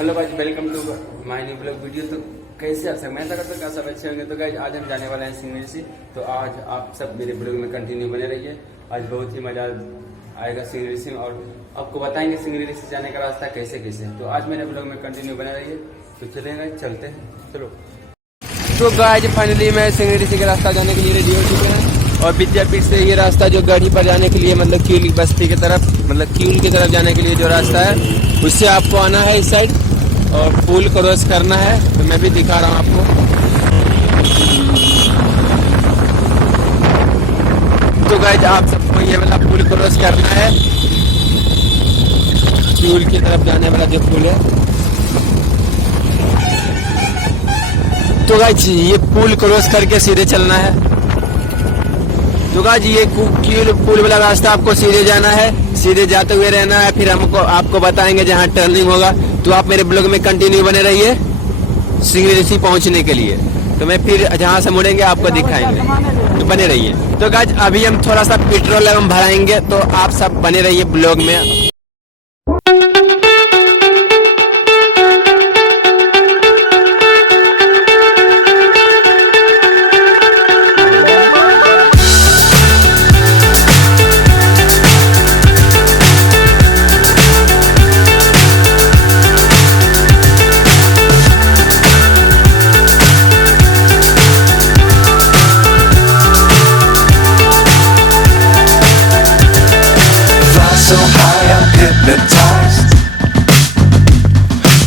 Hello guys, welcome to my new blog video. तो कैसे आप सब, मैं तो करता सब अच्छे होंगे। तो गाइस आज हम जाने वाले हैं सिंगरी से, तो आज आप सब मेरे ब्लॉग में कंटिन्यू बने रहिए। आज बहुत ही मजा आएगा सिंगरी से और आपको बताएंगे सिंगरी से जाने का रास्ता कैसे कैसे है। तो आज मेरे ब्लॉग में कंटिन्यू बने रहिए। तो चलेंगे, चलते हैं, चलो। तो गाइस फाइनली मैं सिंगरी से रास्ता जाने के लिए रेडी हो चुके हैं और विद्यापीठ से ये रास्ता जो गढ़ी पर जाने के लिए मतलब कील बस्ती की तरफ मतलब कील की तरफ जाने के लिए जो रास्ता है उससे आपको आना है इस साइड और पुल क्रॉस करना है। तो मैं भी दिखा रहा हूँ आपको। तो गाइस आप सबको ये वाला पुल क्रॉस करना है, कील की तरफ जाने वाला जो पुल है। तो गाइस ये पुल क्रॉस करके सीधे चलना है। तो गाइस ये कील पुल वाला रास्ता आपको सीधे जाना है, सीधे जाते हुए रहना है। फिर हमको आपको बताएंगे जहाँ टर्निंग होगा। तो आप मेरे ब्लॉग में कंटिन्यू बने रहिए सिंगरी पहुंचने के लिए। तो मैं फिर जहाँ से मुड़ेंगे आपको दिखाएंगे, तो बने रहिए। तो गाइस अभी हम थोड़ा सा पेट्रोल एवं भराएंगे, तो आप सब बने रहिए ब्लॉग में। So high I'm hypnotized.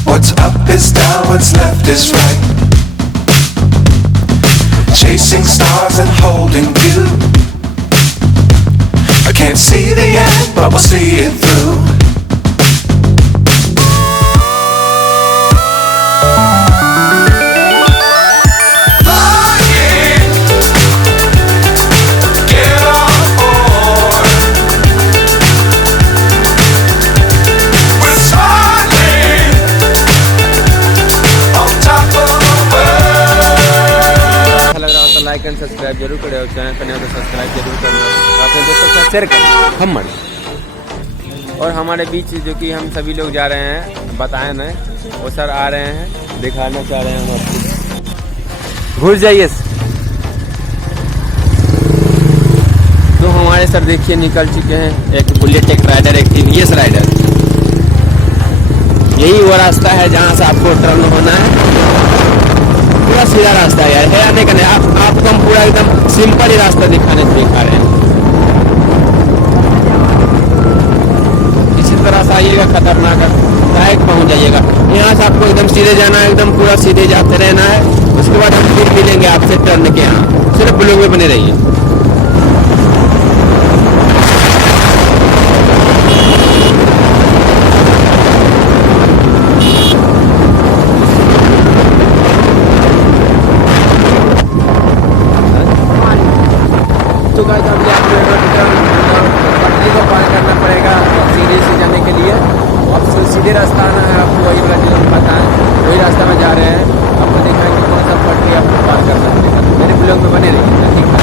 What's up is down, what's left is right. Chasing stars and holding you. I can't see the end, but we'll see it through. Like and subscribe जरूर करें और channel पर नए हो तो subscribe जरूर करना, अपने दोस्तों के साथ शेयर करें। हम और हमारे बीच जो कि हम सभी लोग जा रहे हैं, बताए ना वो सर आ रहे हैं, दिखाना चाह रहे हैं हम आपको। घुस जाइए। तो हमारे सर देखिए निकल चुके हैं, एक बुलेट, एक राइडर, एक टीवीएस राइडर। यही वो रास्ता है जहाँ से आपको टर्न होना है। पूरा सीधा रास्ता है आने का नहीं। आपको हम पूरा एकदम सिंपल ही रास्ता दिखा रहे हैं। इसी तरह से आइएगा, खतरनाक डायरेक्ट पहुंच जाइएगा। यहाँ से आपको एकदम सीधे जाना है, एकदम पूरा सीधे जाते रहना है। उसके बाद हम फिर मिलेंगे आपसे टर्न के यहाँ। सिर्फ ब्लॉग में बने रहिए। तो गाइस अभी आपको पटरी को पार करना पड़ेगा सीधे से जाने के लिए। अब सीधे रास्ता आना है आपको, वही वाला जो हम बताएं वही रास्ता में जा रहे हैं। आपको दिखाएंगे कौन सा पटरी आपको पार करना पड़ेगा। मेरे ब्लॉग में बने रहिए, ठीक है।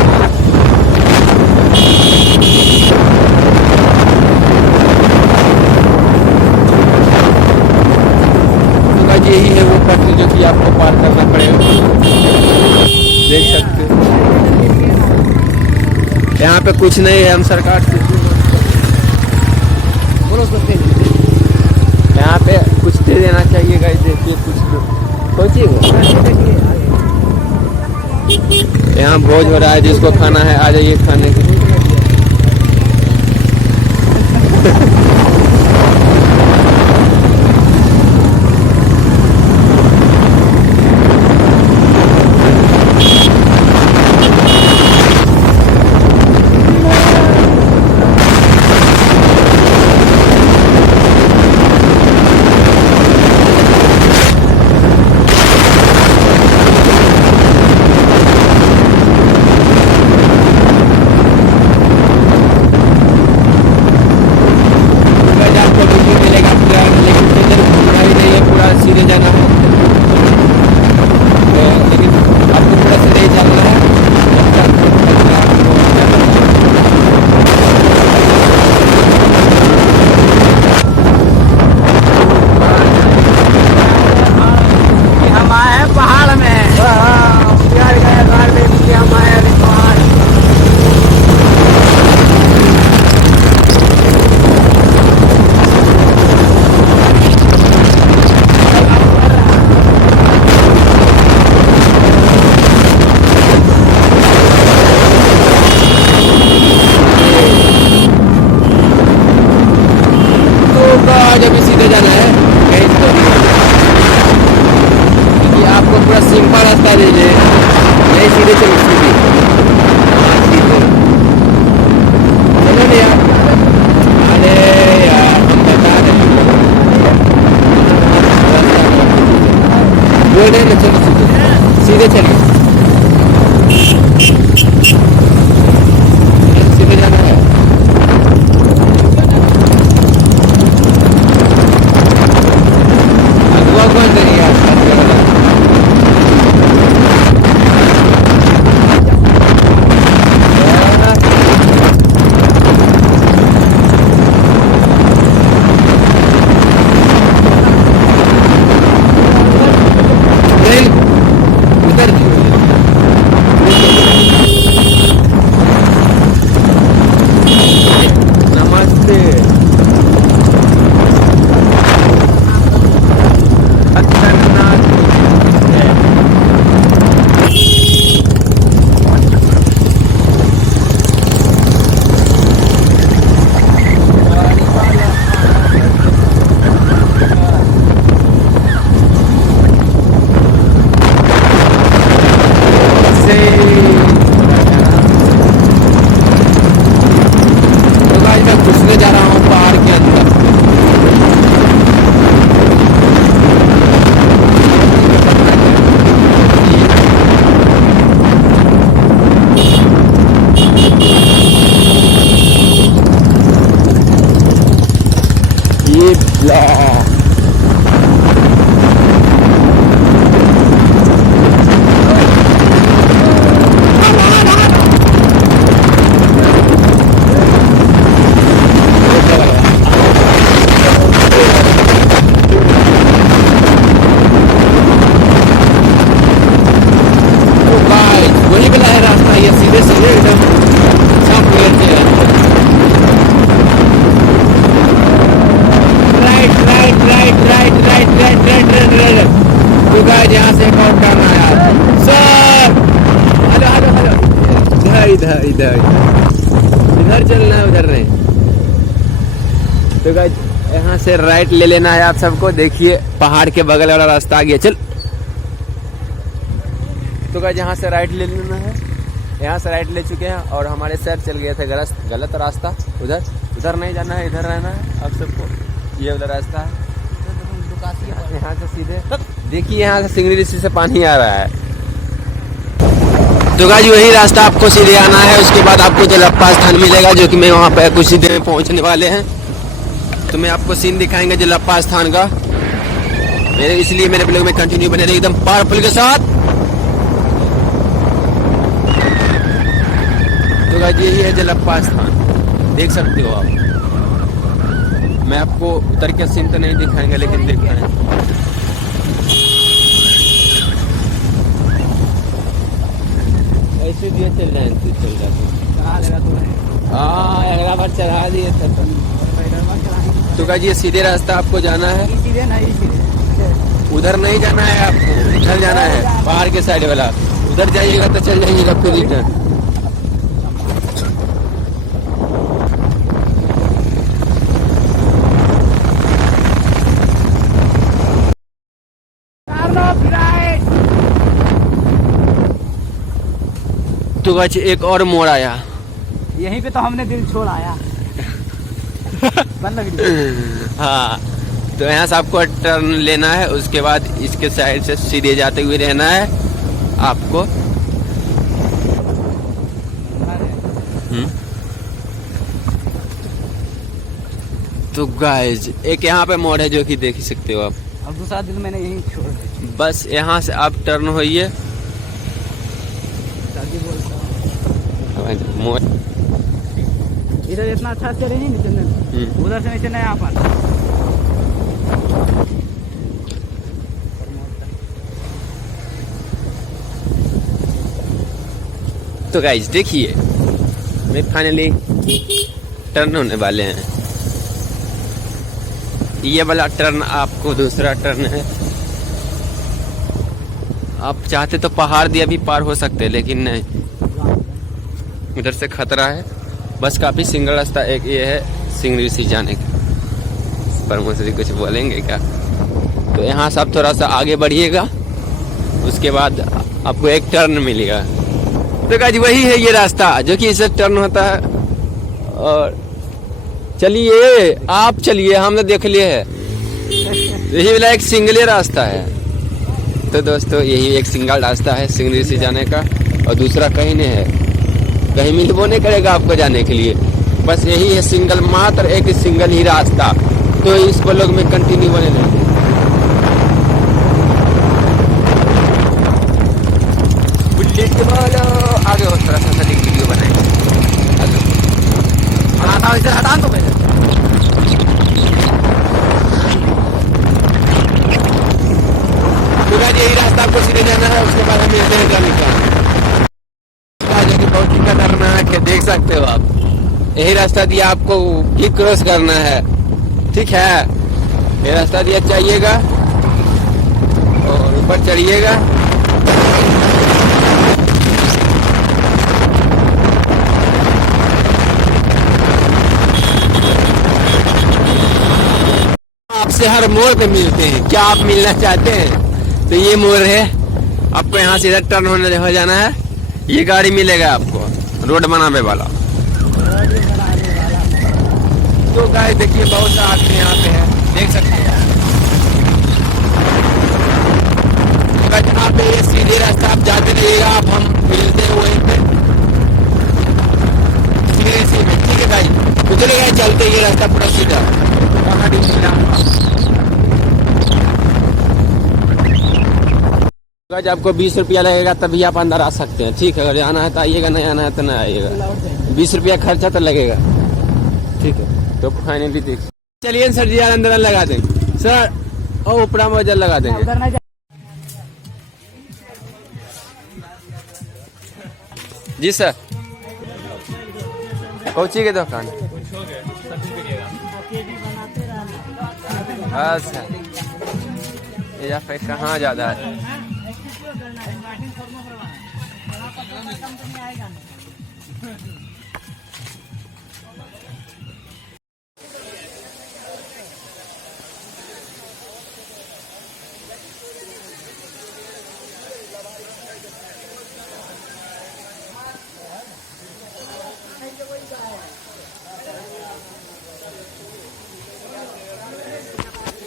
तो गाइस यही है वो पटरी जो कि आपको पार करना पड़ेगा, देख सकते हो। यहाँ पे कुछ नहीं है, हम सरकार से बोलो सकते हैं। यहाँ पे कुछ दे देना चाहिए गाइस, देखिए कुछ सोचिए। यहाँ भोज हो रहा है, जिसको खाना है आ जाइए खाने के लिए। बोल रहे हैं ना, चलो सीधे चलिए, सीधे जाना है। अगवा कौन करेगा उधर नमस्ते। खतरनाक है। तो गाइस मैं घुसने जा रहा हूँ पहाड़ के अंदर। ये ब्लॉक वही वाला है रास्ता, ये सीधे सीधे एकदम सब लेते हैं। Right right right right right right right right right. तो गाइस यहाँ से एक और टर्न आया सर। हेलो हेलो हेलो, इधर इधर इधर इधर चलना है, उधर नहीं। तो गाइस यहाँ से राइट ले लेना है आप सबको। देखिए पहाड़ के बगल वाला रास्ता आ गया, चल। तो गाइस यहाँ से राइट ले लेना है, यहाँ से राइट ले चुके हैं और हमारे सर चल गए थे गलत रास्ता। उधर उधर नहीं जाना है, इधर रहना है आप सबको। ये उधर रास्ता है, यहाँ से सीधे देखिए, यहाँ से सिंगरी ऋषि से पानी आ रहा है। तो गाइस वही रास्ता आपको सीधे आना है। उसके बाद आपको जलप्पा स्थान मिलेगा, जो कि मैं वहाँ पे कुछ ही देर में पहुँचने वाले हैं। तो मैं आपको सीन दिखाएंगे जलप्पा स्थान का, इसलिए मेरे ब्लॉग में कंटिन्यू बने रहिए एकदम पावरफुल के साथ। तो गाइस यही है जलप्पा स्थान, देख सकते हो आप। मैं आपको उतर के सीन तो नहीं दिखाएंगे, लेकिन दिखाएंगे। ऐसे दिए चल जाए, चल जाते। हाँ अगला बार चढ़ा दिए थे। तो गाइस ये सीधे रास्ता आपको जाना है, उधर नहीं जाना है आपको, इधर जाना है पहाड़ के साइड वाला। उधर जाइएगा तो चल जाइएगा फिर रिटर्न। तो गाइस एक और मोड़ आया, यहीं पे तो हमने दिल छोड़ आया। हाँ तो यहाँ से आपको टर्न लेना है। उसके बाद इसके साइड से सीधे जाते हुए रहना है आपको। तो गाइस एक यहाँ पे मोड़ है जो कि देख ही सकते हो आप। अब दूसरा दिल मैंने यहीं छोड़ दिया। बस यहाँ से आप टर्न होइए। इधर इतना अच्छा से नहीं चलने, उधर से नहीं चलना है यहाँ पर। तो गाइस देखिए मैं फाइनली टर्न होने वाले हैं। ये वाला टर्न आपको दूसरा टर्न है। आप चाहते तो पहाड़ दिया भी पार हो सकते हैं, लेकिन नहीं, उधर से खतरा है। बस काफी सिंगल रास्ता एक ये है सिंगरी ऋषि जाने का। परमोश्वरी कुछ बोलेंगे क्या? तो यहाँ से आप थोड़ा सा आगे बढ़िएगा, उसके बाद आपको एक टर्न मिलेगा। तो गाइस वही है ये रास्ता जो कि इससे टर्न होता है। और चलिए आप चलिए, हमने देख लिए है। यही वाला एक सिंगल रास्ता है। तो दोस्तों यही एक सिंगल रास्ता है सिंगरी से जाने का, और दूसरा कहीं नहीं है, कहीं मिलबो नहीं करेगा आपको जाने के लिए। बस यही है सिंगल, मात्र एक सिंगल ही रास्ता। तो इस ब्लॉग में कंटिन्यू बने रहेंगे। बुलेट वाला आगे और थोड़ा सा सटीक वीडियो बनाएंगे। हटा इधर, हटा तो पहले। यही रास्ता आपको सीधे जाना है, उसके बाद हम मिलते हैं जाने का। बहुत ही खतरनाक है, देख सकते हो आप। यही रास्ता दिया आपको, ये क्रॉस करना है, ठीक है। ये रास्ता दिया, चाहिएगा और ऊपर चढ़िएगा। आपसे हर मोड़ पे मिलते हैं, क्या आप मिलना चाहते हैं? तो ये मोड़ है, आपको यहाँ से इधर टर्न होने हो जाना है। ये गाड़ी मिलेगा आपको, रोड बनाने वाला। तो गाइस देखिए, बहुत सा आदमी यहाँ पे है, देख सकते हैं। आप ये सीधे रास्ता आप जाते रहिएगा, आप हम मिलते हैं वहीं पे सीधे में, ठीक है भाई। तो चलेगा, चलते ये रास्ता पूरा सीधा पहाड़ी सीधा। गाइस आपको 20 रुपया लगेगा, तभी आप अंदर आ सकते हैं, ठीक है। अगर आना है तो आइएगा, नहीं आना है तो नहीं आइएगा। 20 रुपया खर्चा तो लगेगा, ठीक है। तो फाइनली देख, चलिए सर जी, यार अंदर लगा देंगे सर, और ऊपरा में जल लगा देंगे। जी सर, कौची के दुकान? अच्छा, ये आप कहाँ ज्यादा है?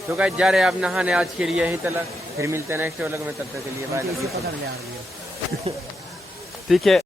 तो गाइस जा रहे हैं आप नहाने आज के लिए यहीं तक, फिर मिलते हैं नेक्स्ट व्लॉग में। तब तक के लिए बाय। ठीक है।